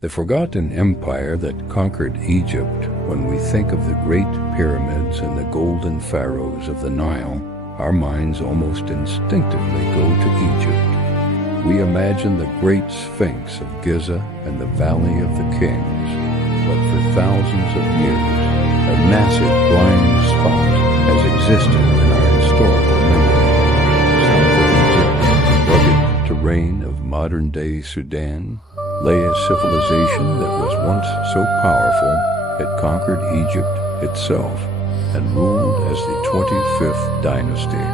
The forgotten empire that conquered Egypt. When we think of the great pyramids and the golden pharaohs of the Nile, our minds almost instinctively go to Egypt. We imagine the great Sphinx of Giza and the Valley of the Kings. But for thousands of years, a massive blind spot has existed in our historical memory. South of Egypt, the rugged terrain of modern-day Sudan, lay a civilization that was once so powerful it conquered Egypt itself and ruled as the 25th dynasty.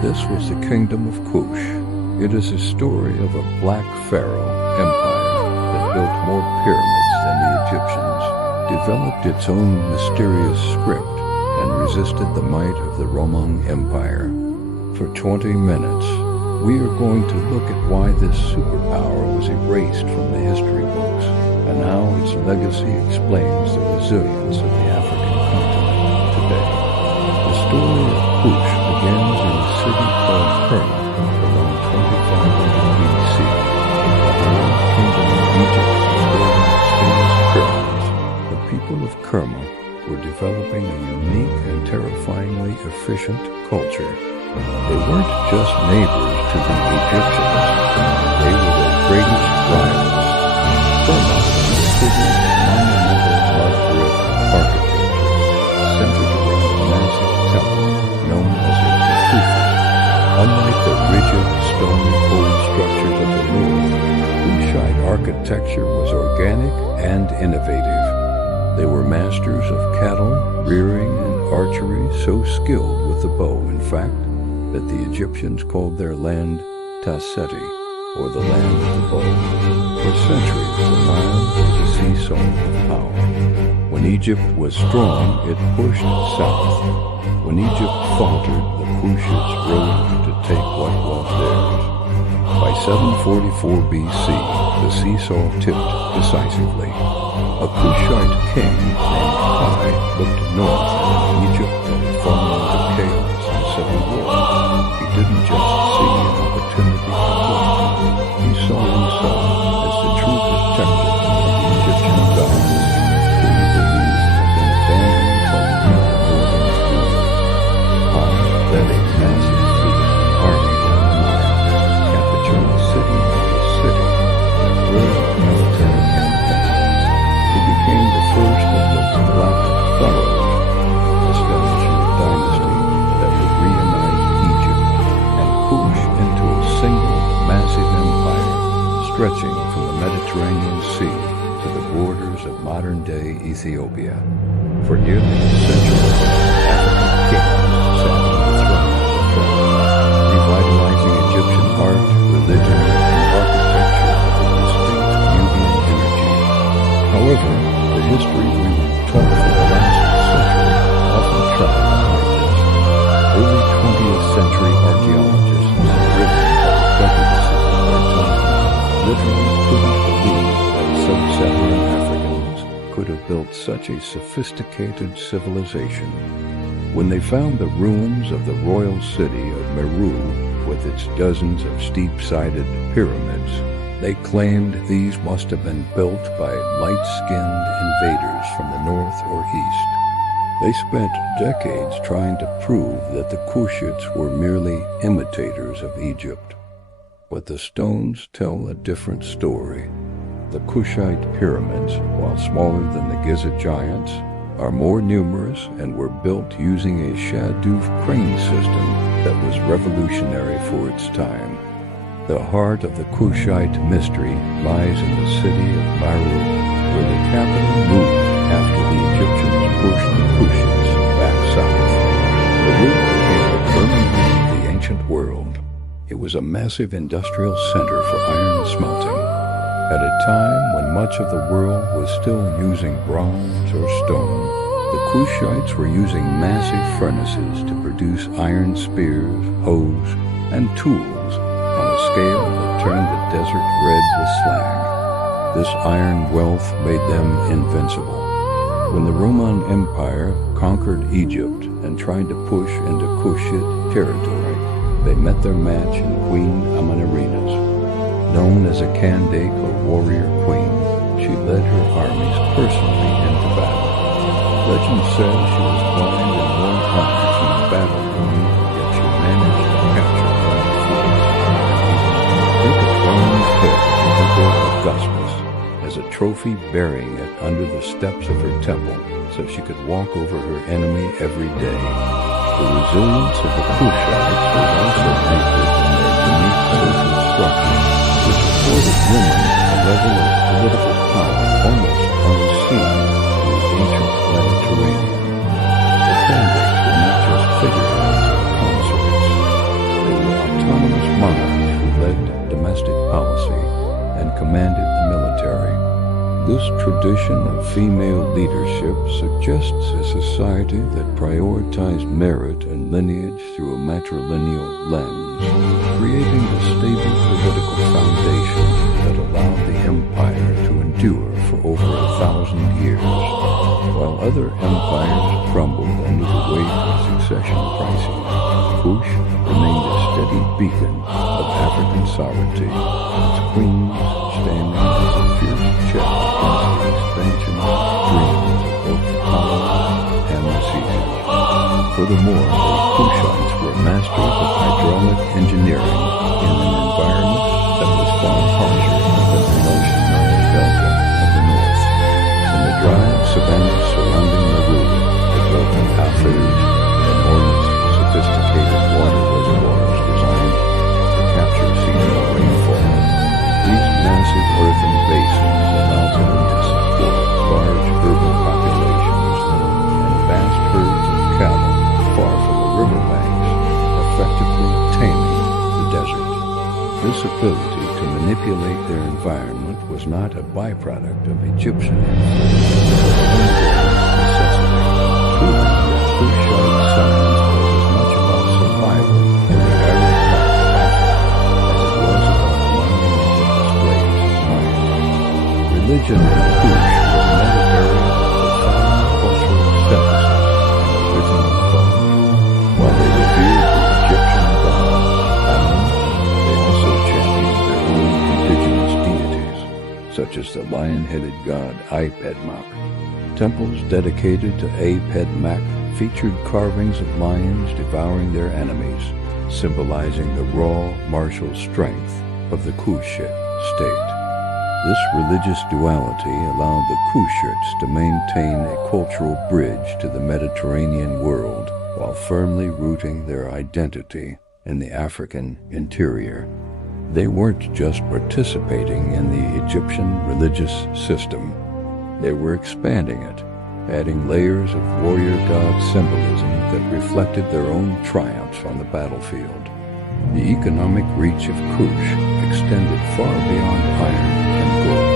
This was the Kingdom of Kush. It is a story of a Black Pharaoh empire that built more pyramids than the Egyptians, developed its own mysterious script, and resisted the might of the Roman Empire. For 20 minutes, we are going to look at why this superpower was erased from the history books and how its legacy explains the resilience of the African continent today. The story of Kush begins in a city called Kerma around 2500 BC. The whole kingdom of Egypt was building its famous pyramids. The people of Kerma were developing a unique and terrifyingly efficient culture. They weren't just neighbors to the Egyptians, they were their greatest rivals. Kerma was a city of monumental elaborate architecture, centered around a massive temple known as a Kushite. Unlike the rigid stone cold structures of the north, Kushite architecture was organic and innovative. They were masters of cattle, rearing, and archery, so skilled with the bow, in fact, that the Egyptians called their land Taseti, or the land of the bow. For centuries, the Nile was a seesaw of power. When Egypt was strong, it pushed south. When Egypt faltered, the Kushites rose to take what was theirs. By 744 BC, the seesaw tipped decisively. A Kushite king named Kai looked north at Egypt that had fallen into chaos and civil war. He didn't just see an opportunity to rule. He saw himself as the true protector of the Egyptian gods, who he believed had been abandoned by the northern rulers. Kai led a massive fleet and army down the Nile, capturing city after city in a brilliant military campaign. He became the first of the Black Pharaohs, establishing a dynasty that would reunite Egypt and Kush into a single massive empire stretching from the Mediterranean Sea to the borders of modern-day Ethiopia. For nearly a century, African kings sat on the throne of the pharaoh, revitalizing Egyptian art, religion, and architecture with a distinct Nubian energy. However, the history we were taught for the last century often tracked behind this. Early 20th century archaeologists, driven by the prejudices of their time, literally couldn't believe that Sub-Saharan Africans could have built such a sophisticated civilization. When they found the ruins of the royal city of Meroë with its dozens of steep-sided pyramids, they claimed these must have been built by light-skinned invaders from the north or east. They spent decades trying to prove that the Kushites were merely imitators of Egypt. But the stones tell a different story. The Kushite pyramids, while smaller than the Giza giants, are more numerous and were built using a Shadoof crane system that was revolutionary for its time. The heart of the Kushite mystery lies in the city of Meroë, where the capital moved after the Egyptians pushed the Kushites back south. Meroë became the Birmingham of the ancient world. It was a massive industrial center for iron smelting. At a time when much of the world was still using bronze or stone, the Kushites were using massive furnaces to produce iron spears, hoes, and tools on a scale that turned the desert red with slag. This iron wealth made them invincible. When the Roman Empire conquered Egypt and tried to push into Kushite territory, they met their match in Queen Amenarina's. Known as a Kandake or warrior queen, she led her armies personally into battle. Legend says she was blind and wore armor from the battle wound, yet she managed to capture Black Pharaohs. Think of bronze head of Emperor Augustus as a trophy, burying it under the steps of her temple so she could walk over her enemy every day. The resilience of the Kushites was also anchored in their unique social structure, which afforded women a level of political power almost unseen in the ancient Mediterranean. The Kandakes were not just figureheads or consorts. They were autonomous monarchs who led domestic policy and commanded the military. This tradition of female leadership suggests a society that prioritized merit and lineage through a matrilineal lens, creating a stable political foundation that allowed the empire to endure for over 1,000 years. While other empires crumbled under the weight of succession crises, Kush remained a steady beacon of African sovereignty, its queens standing as a fierce check against the expansionist dreams of both the colonists and the seasons. Furthermore, the Kushites were masters of hydraulic engineering in an environment that was far harsher than the lush Nile Delta of the north. In the dry savannas surrounding Meroë, they built the Black Pharaohs, enormous, sophisticated water reservoirs designed to capture seasonal rainfall. These massive earthen basins allowed them to support large urban populations and vast herds of cattle far from the riverbanks, effectively taming the desert. This ability to manipulate their environment was not a byproduct of Egyptian influence, but an ongoing necessity. Truly, Kushite science was as much about survival in the arid parts of Africa as it was about monumental displays of might. Religion in Kush was another area of profound cultural synthesis and original thought. While they revered the Egyptian god Amun, they also championed their own indigenous deities, such as the lion-headed god Apedmak. Temples dedicated to Apedmak featured carvings of lions devouring their enemies, symbolizing the raw, martial strength of the Kushite state. This religious duality allowed the Kushites to maintain a cultural bridge to the Mediterranean world while firmly rooting their identity in the African interior. They weren't just participating in the Egyptian religious system. They were expanding it, adding layers of warrior god symbolism that reflected their own triumphs on the battlefield. The economic reach of Kush extended far beyond iron and gold.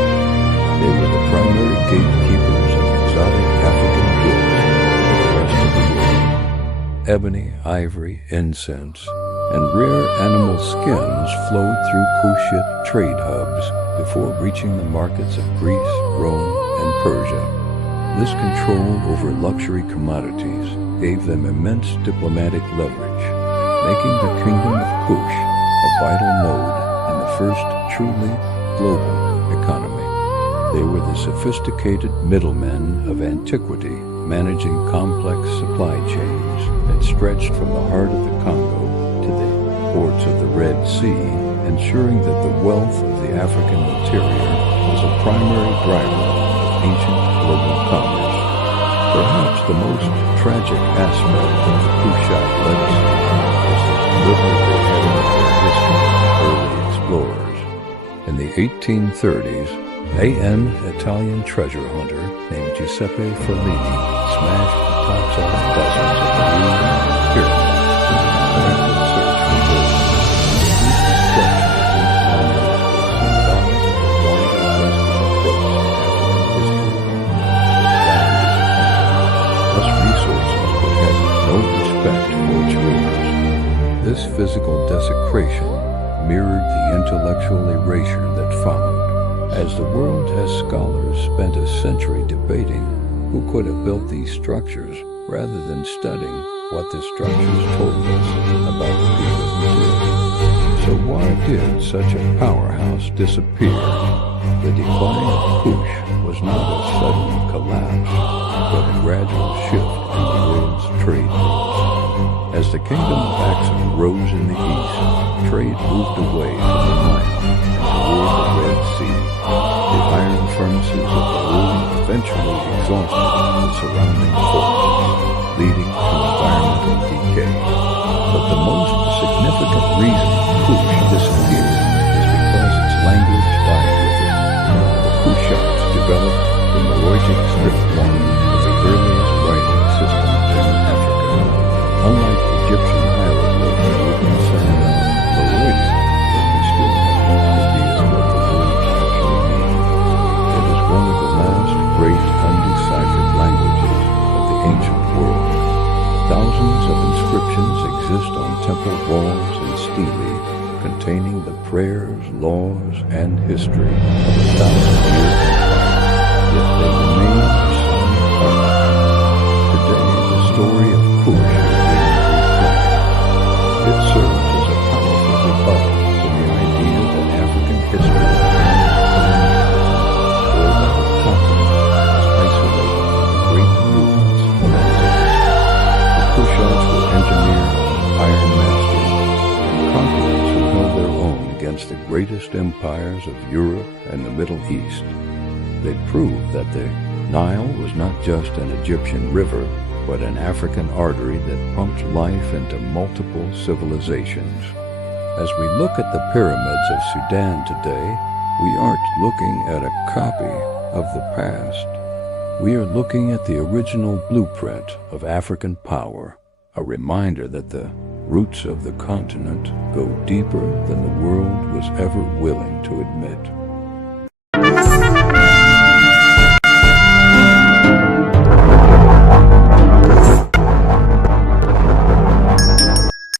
They were the primary gatekeepers of exotic African goods for the rest of the world. Ebony, ivory, incense, and rare animal skins flowed through Kushite trade hubs before reaching the markets of Greece, Rome, and Persia. This control over luxury commodities gave them immense diplomatic leverage, making the Kingdom of Kush a vital node in the first truly global economy. They were the sophisticated middlemen of antiquity, managing complex supply chains that stretched from the heart of the Congo to the ports of the Red Sea, ensuring that the wealth of the African interior was a primary driver of ancient global commerce. Perhaps the most tragic aspect of the Kushite legacy is the deliberate beheading of their history of early explorers. In the 1830s, an Italian treasure hunter named Giuseppe Ferlini smashed the tops off dozens of the Nubian pyramids in a relentless search for gold. These destructions each monument was symbolic of the wider Western approach to African history. Thus resources but had no respect for its rulers. This physical desecration mirrored the intellectual erasure that followed. As the world as scholars spent a century debating who could have built these structures rather than studying what the structures told us about the people who did. So why did such a powerhouse disappear? The decline of Kush was not a sudden collapse, but a gradual shift in the world's trade routes. As the kingdom of Axum rose in the east, trade moved away from the Nile and toward the Red Sea. The iron furnaces of the world eventually exhausted the surrounding forests, leading to environmental decay. But the most significant reason Kush disappeared is because its language died with it. The Kushites developed the Meroë script, one of the earliest writing systems in Africa. Unlike Egyptian hieroglyphs written sand on Meroë, we still have no idea what the words actually mean. It is one of the last great undeciphered languages of the ancient world. Thousands of inscriptions exist on temple walls and stelae containing the prayers, laws, and history of a 1,000-year empire, yet they remain silent. Today, the story of Kush is being replayed. It serves as a powerful rebuttal to the idea that African history is or that the continent is isolated from the great movements of antiquity. The Kushites were engineers, iron masters, and conquerors who held their own against the greatest empires of Europe and the Middle East. They proved that the Nile was not just an Egyptian river, but an African artery that pumped life into multiple civilizations. As we look at the pyramids of Sudan today, we aren't looking at a copy of the past. We are looking at the original blueprint of African power, a reminder that the roots of the continent go deeper than the world was ever willing to admit.